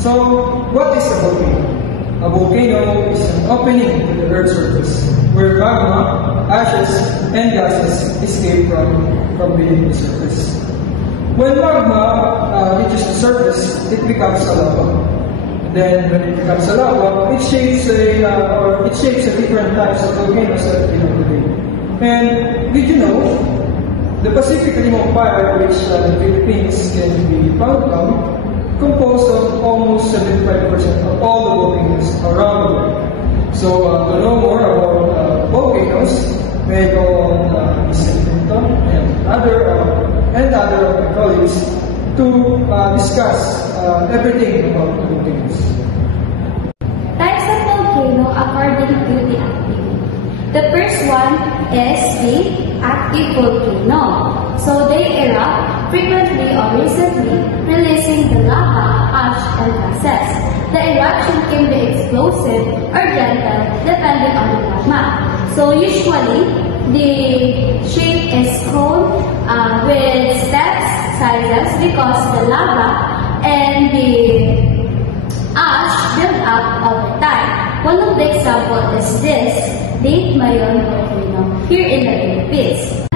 So, what is a volcano? A volcano is an opening to the Earth's surface where magma, ashes, and gases escape from beneath the surface. When magma reaches the surface, it becomes a lava. Then, when it becomes a lava, it shapes a different types of volcanoes that we know today. And did you know the Pacific Ring of Fire, which the Philippines can be found from, composed of almost 75% of all the volcanoes around the world. So, to know more about volcanoes, may go on Mr. Clinton and other of my colleagues to discuss everything about the volcanoes. Types of volcano according to the activity. The first one is the active volcano. So they erupt frequently or recently, releasing the lava, ash, and gases. The eruption can be explosive or gentle depending on the magma. So usually, the shape is cone with steps sizes because the lava and the ash build up over time. One of the examples is this, Lake Mayon volcano here in the Philippines.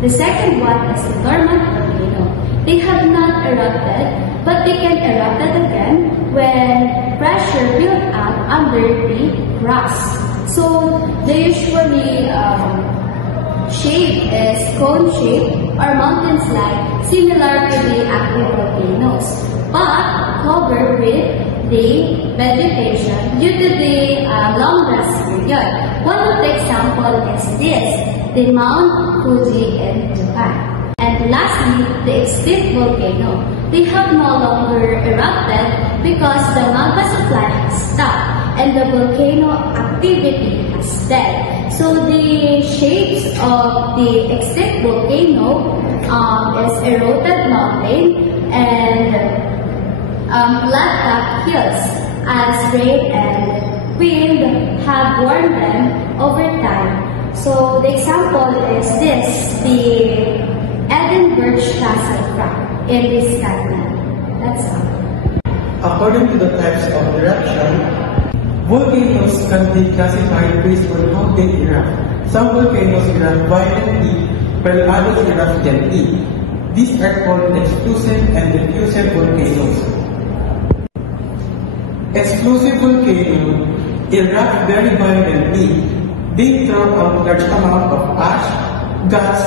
The second one is the dormant volcano. They have not erupted, but they can erupt again when pressure built up under the rocks. So they usually shape is cone shape or mountain slide, similar to the active volcanoes, but covered with the vegetation due to the long rest period. One of the examples is this, the Mount Fuji in Japan. And lastly, the extinct volcano. They have no longer erupted because the magma supply has stopped and the volcano activity has died. So the shapes of the extinct volcano is eroded mountain and flat-top hills as rain and wind have worn them over time. So the example is this, the Edinburgh Castle rock in this Scotland. That's all. According to the types of eruption, volcanoes can be classified based on how they erupt. Some volcanoes erupt violently, while others erupt gently. These are called explosive and diffusive volcanoes. Explosive volcanoes erupt very violently. They throw out large amount of ash, gas,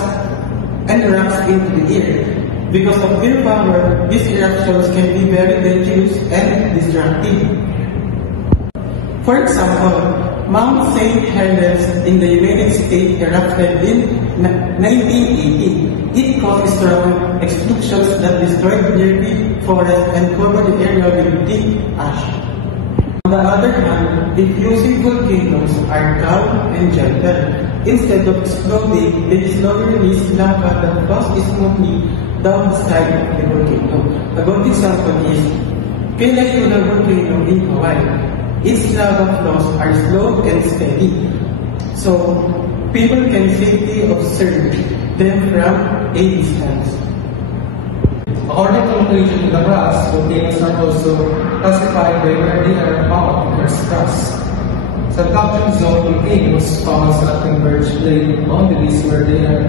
and rocks into the air. Because of their power, these eruptions can be very dangerous and destructive. For example, Mount St. Helens in the United States erupted in 1980. It caused strong explosions that destroyed nearby forests and covered the area with deep ash. On the other hand, diffusive volcanoes are calm and gentle. Instead of exploding, they slowly release lava that flows smoothly down the side of the volcano. A good example is Kailua volcano in Hawaii. Its lava flows are slow and steady, so people can safely observe them from a distance. According to location in the crust, volcanoes are also classified by where they are found in Earth's crust. Subduction zone volcanoes found on Birch Plate boundaries where they are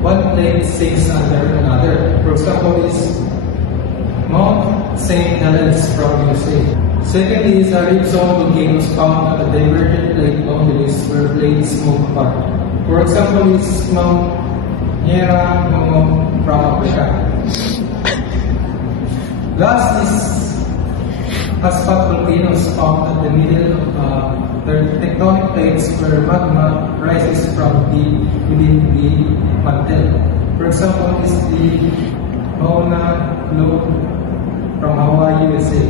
one plate sinks under another. For example, is Mount St. Helens from USA. Second is a rip zone volcanoes found at the divergent plate boundaries where plates move apart. For example, is Mount Nyera from Africa. Last is hotspot volcanoes found at the middle of the tectonic plates where magma rises from within the mantle. For example, is the Mauna Loa from Hawaii, USA.